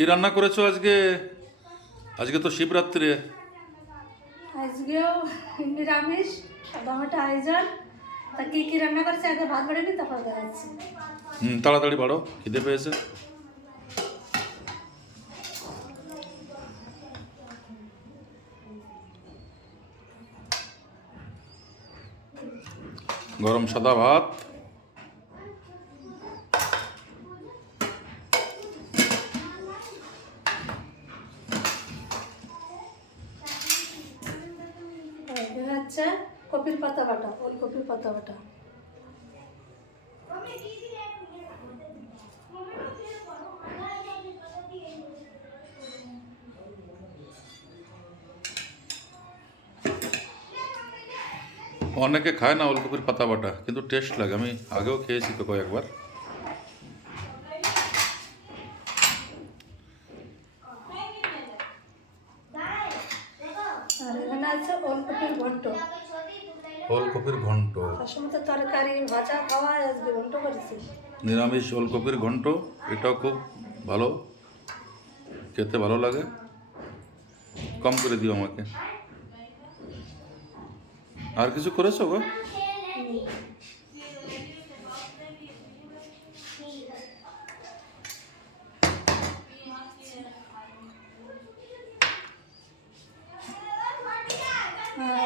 কি রান্না করেছো আজকে? আজকে তো শিবরাত্রি। আজকেও নিরামিষ সাদামাটা আয়োজন। তা কি কি রান্না করছে আগে ভাত বেড়ে নি, তারপর দেখাচ্ছি। তাড়াতাড়ি বাড়ো, খিদে পেয়েছে। গরম সাদা ভাত, এখানে হচ্ছে কপির পাতা বাটা, ওলকপির পাতা বাটা। অনেকে খায় না ওলকপির পাতা বাটা, কিন্তু টেস্ট লাগে। আমি আগেও খেয়েছি তো কয়েকবার। আর এখানে আছে ওলকপির ঘন্ট। ওলকপির ঘন্ট, সবসময় তো তরকারি ভাজা খাওয়া, আজকে ঘন্ট করেছি। নিরামিষ ওলকপির ঘন্ট। এটাও খুব ভালো, খেতে ভালো লাগে। কম করে দিও আমাকে। আর কিছু করেছো গো?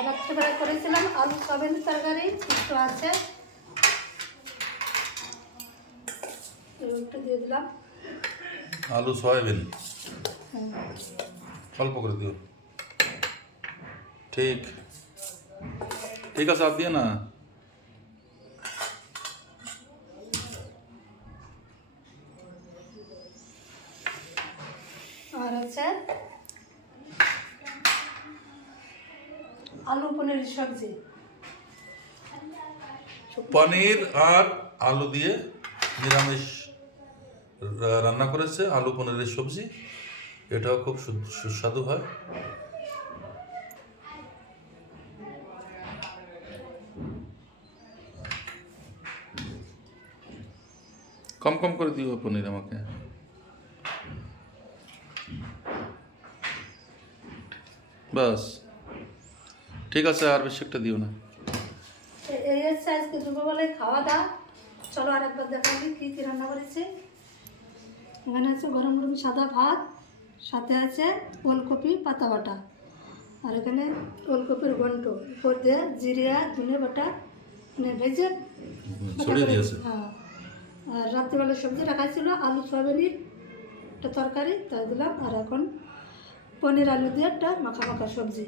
রাত্রেবেলা করেছিলাম আলু সয়াবিন তরকারি, একটু আছে, একটু দিয়ে দিলাম। আলু সয়াবিন অল্প করে দিও। ঠিক ঠিক আছে, আর দিয়ে না। আর আছে আলু পনির সবজি। পনির আর আলু দিয়ে নিরামিষ রান্না করেছে, আলু পনিরের সবজি। এটাও খুব সুস্বাদু হয়। কম কম করে দিও পনির আমাকে। বাস, ঠিক আছে, আর বেশি একটা দিও না। এই হচ্ছে আজকে দুপুরবেলায় খাওয়া দাওয়া। চলো আর একবার দেখাবি কী কী রান্না করেছি। এখানে আছে গরম গরম সাদা ভাত, সাথে আছে ওলকপি পাতা বাটা, আর এখানে ওলকপির ঘন্ট, উপর দিয়ে জিরিয়া ধনে বাটা মানে ভেজে ছড়িয়ে দিয়েছে। হ্যাঁ। আর রাত্রিবেলা সবজি রাখা ছিল, আলু সয়াবিনের একটা তরকারি তাই দিলাম। আর এখন পনির আলু দিয়ে একটা মাখা মাখা সবজি।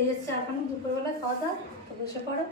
এই হচ্ছে এখন দুপুরবেলা খাওয়া দাওয়া। তো বসে পড়ো।